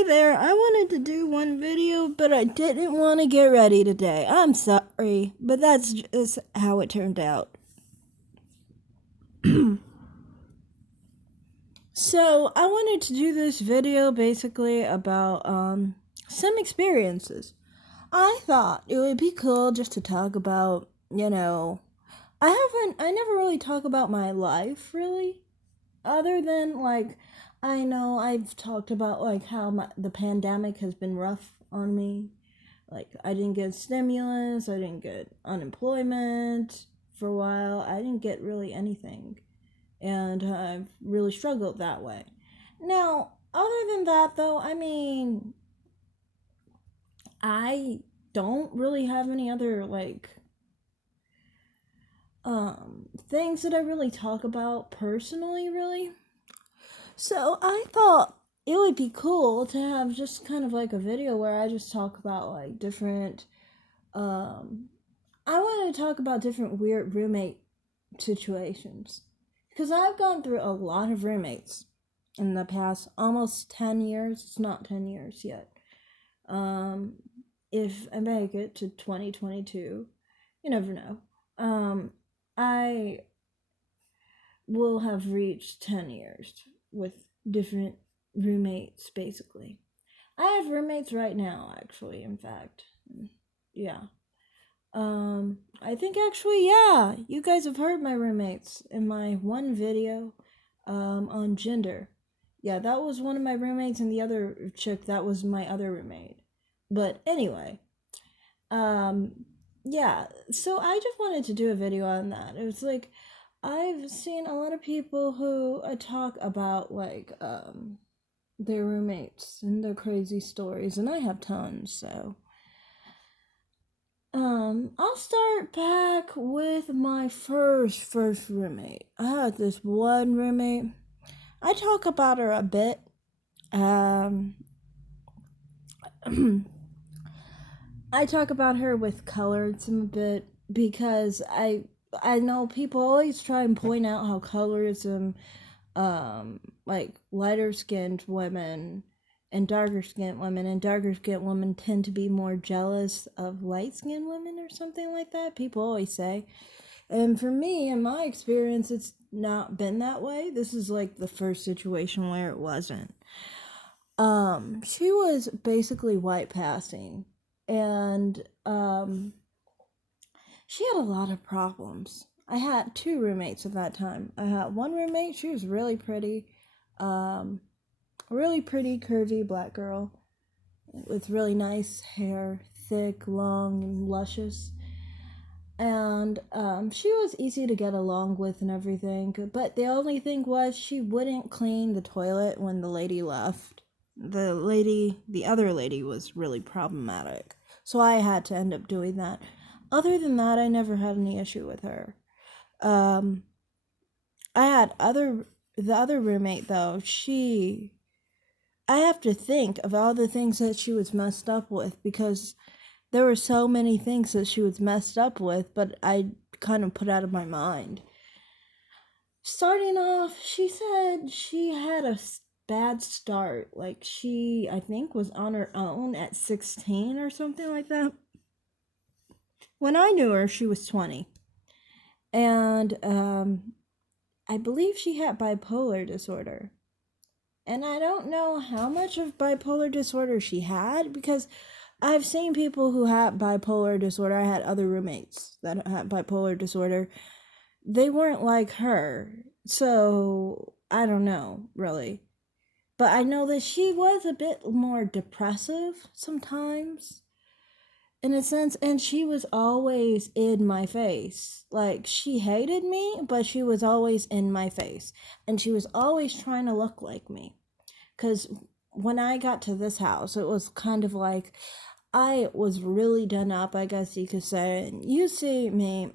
Hey there, I wanted to do one video, but I didn't want to get ready today. I'm sorry, but that's just how it turned out. So, I wanted to do this video basically about some experiences. I thought it would be cool just to talk about, I never really talk about my life really, other than like I know I've talked about like how the pandemic has been rough on me. Like I didn't get stimulus, I didn't get unemployment for a while. I didn't get really anything, and I've really struggled that way. Now, other than that though, I mean, I don't really have any other like things that I really talk about personally really. So I thought it would be cool to have just kind of like a video where I just talk about like different um I want to talk about different weird roommate situations because I've gone through a lot of roommates in the past almost 10 years. It's not 10 years yet. Um if I make it to 2022, you never know. I will have reached 10 years with different roommates, basically. I have roommates right now, actually, in fact. Yeah. I think actually, yeah, you guys have heard my roommates in my one video on gender. Yeah, that was one of my roommates, and the other chick, that was my other roommate. But anyway, um, yeah, so I just wanted to do a video on that. It was like, I've seen a lot of people who talk about like their roommates and their crazy stories, and I have tons. So I'll start back with my first roommate. I had this one roommate. I talk about her a bit. Um, I talk about her with colorism a bit because I know people always try and point out how colorism, like lighter skinned women and darker skinned women tend to be more jealous of light skinned women or something like that. People always say. And for me, in my experience, it's not been that way. This is like the first situation where it wasn't. She was basically white passing, and she had a lot of problems. I had two roommates at that time. I had one roommate, she was um, really pretty, curvy black girl with really nice hair, thick, long, and luscious. And she was easy to get along with and everything. But the only thing was she wouldn't clean the toilet when the lady left. The other lady was really problematic. So I had to end up doing that. Other than that, I never had any issue with her. Um, I had the other roommate though. I have to think of all the things that she was messed up with because there were so many things that she was messed up with, but I kind of put out of my mind. Starting off, she said she had a bad start. Like she, I think, was on her own at 16 or something like that. When I knew her, she was 20. And I believe she had bipolar disorder. And I don't know how much of bipolar disorder she had because I've seen people who had bipolar disorder. I had other roommates that had bipolar disorder. They weren't like her. So I don't know, really. But I know that she was a bit more depressive sometimes, in a sense, and she was always in my face. Like, she hated me, but she was always in my face. And she was always trying to look like me. Because when I got to this house, it was kind of like I was really done up, I guess you could say. And you see me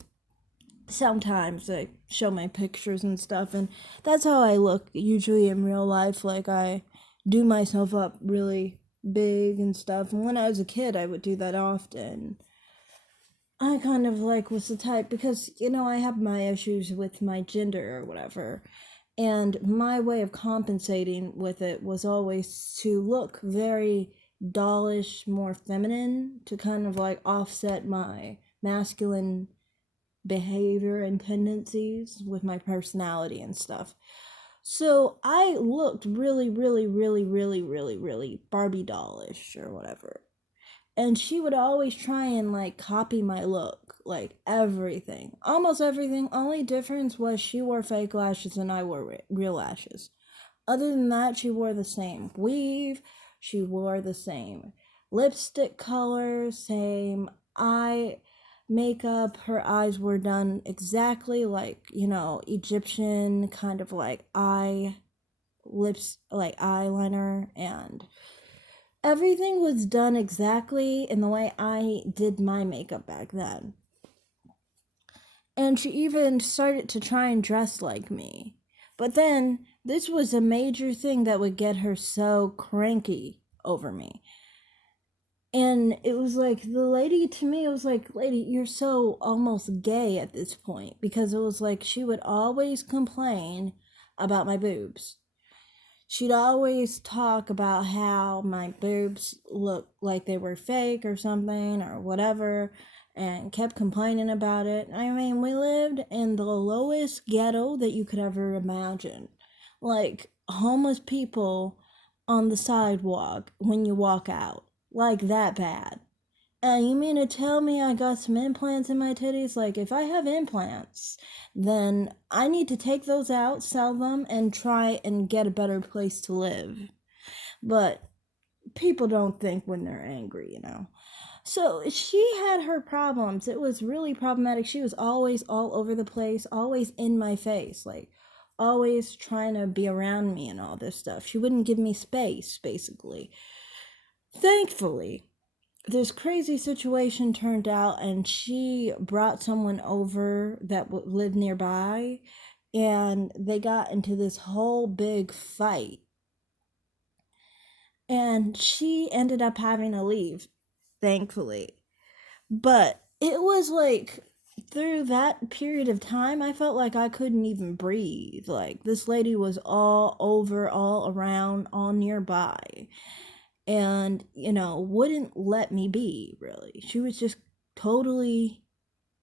sometimes, I show my pictures and stuff, and that's how I look usually in real life. Like, I do myself up really big and stuff. And when I was a kid, I would do that often. I kind of like was the type because I have my issues with my gender or whatever. And my way of compensating with it was always to look very dollish, more feminine, to kind of like offset my masculine behavior and tendencies with my personality and stuff. So I looked really, really, really, really, really, really Barbie dollish or whatever. And she would always try and like copy my look, like everything, almost everything. Only difference was she wore fake lashes and I wore real lashes. Other than that, she wore the same weave, she wore the same lipstick color, same eye makeup. Her eyes were done exactly like, Egyptian kind of like lips, like eyeliner, and everything was done exactly in the way I did my makeup back then. And she even started to try and dress like me. But then, this was a major thing that would get her so cranky over me. And it was like, the lady to me, it was like, lady, you're so almost gay at this point. Because it was like, she would always complain about my boobs. She'd always talk about how my boobs looked like they were fake or something or whatever, and kept complaining about it. I mean, we lived in the lowest ghetto that you could ever imagine. Like homeless people on the sidewalk when you walk out. Like that bad. And you mean to tell me I got some implants in my titties? Like, if I have implants, then I need to take those out, sell them, and try and get a better place to live. But people don't think when they're angry. So she had her problems. It was really problematic. She was always all over the place, always in my face, like always trying to be around me and all this stuff. She wouldn't give me space, basically. Thankfully, this crazy situation turned out, and she brought someone over that lived nearby, and they got into this whole big fight, and she ended up having to leave, thankfully. But it was like, through that period of time, I felt like I couldn't even breathe. Like, this lady was all over, all around, all nearby, and wouldn't let me be, really. She was just totally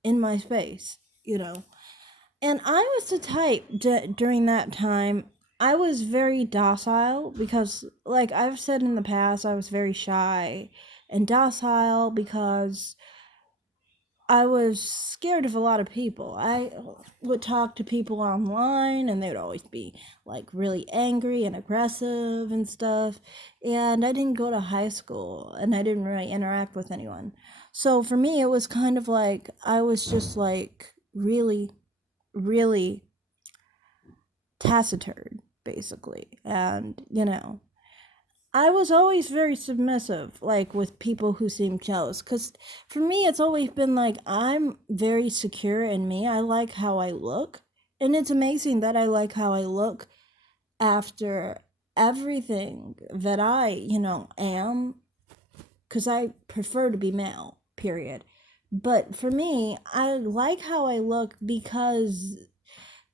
in my space. And I was the type, during that time, I was very docile because, like I've said in the past, I was very shy and docile because I was scared of a lot of people. I would talk to people online and they would always be like really angry and aggressive and stuff. And I didn't go to high school and I didn't really interact with anyone. So for me, it was kind of like I was just like really, really taciturn, basically. And, I was always very submissive, like with people who seem jealous. Because for me, it's always been like I'm very secure in me. I like how I look. And it's amazing that I like how I look after everything that I am. Because I prefer to be male, period. But for me, I like how I look because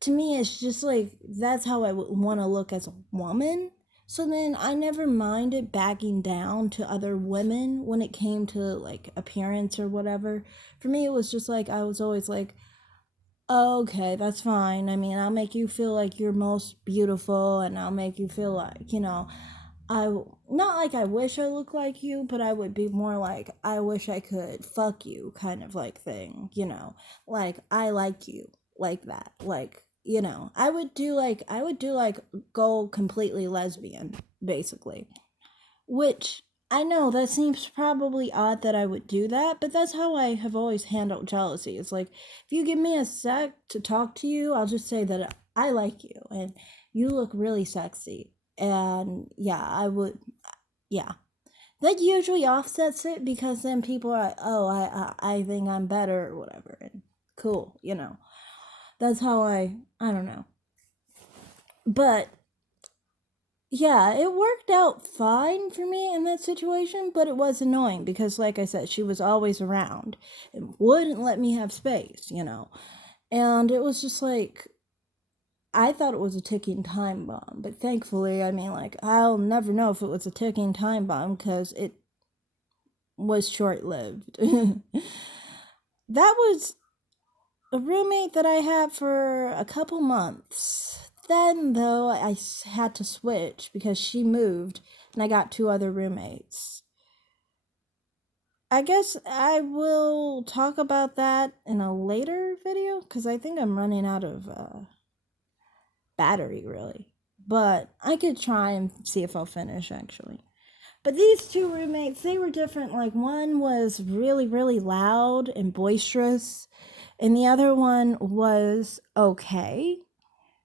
to me it's just like that's how I would want to look as a woman. So then I never minded backing down to other women when it came to like appearance or whatever. For me it was just like I was always like, oh, okay, that's fine. I mean, I'll make you feel like you're most beautiful, and I'll make you feel like, I not like I wish I looked like you, but I would be more like I wish I could fuck you kind of like thing. Like I like you, like that. Like, I would do like go completely lesbian, basically. Which I know that seems probably odd that I would do that, but that's how I have always handled jealousy. It's like if you give me a sec to talk to you, I'll just say that I like you and you look really sexy. And yeah, yeah. That usually offsets it because then people are like, oh, I think I'm better or whatever. And cool. That's how I don't know. But yeah, it worked out fine for me in that situation, but it was annoying because, like I said, she was always around and wouldn't let me have space. And it was just like, I thought it was a ticking time bomb, but thankfully, I mean, like, I'll never know if it was a ticking time bomb because it was short lived. That was a roommate that I had for a couple months. Then, though, had to switch because she moved and I got two other roommates. I guess I will talk about that in a later video because I think I'm running out of battery, really. But I could try and see if I'll finish actually. But these two roommates, they were different. Like, one was really, really loud and boisterous, and the other one was okay.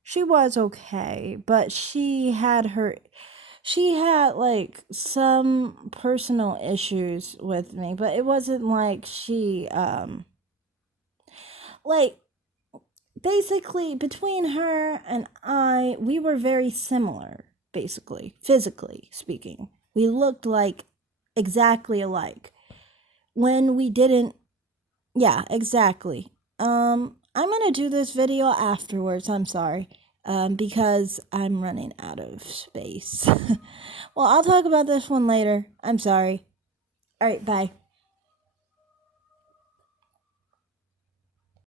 She was okay, but she had like some personal issues with me, but it wasn't like like basically between her and we were very similar, basically, physically speaking. We looked like exactly alike. When we didn't, yeah, exactly. I'm gonna do this video afterwards, I'm sorry. Because I'm running out of space. Well, I'll talk about this one later. I'm sorry. Alright, bye.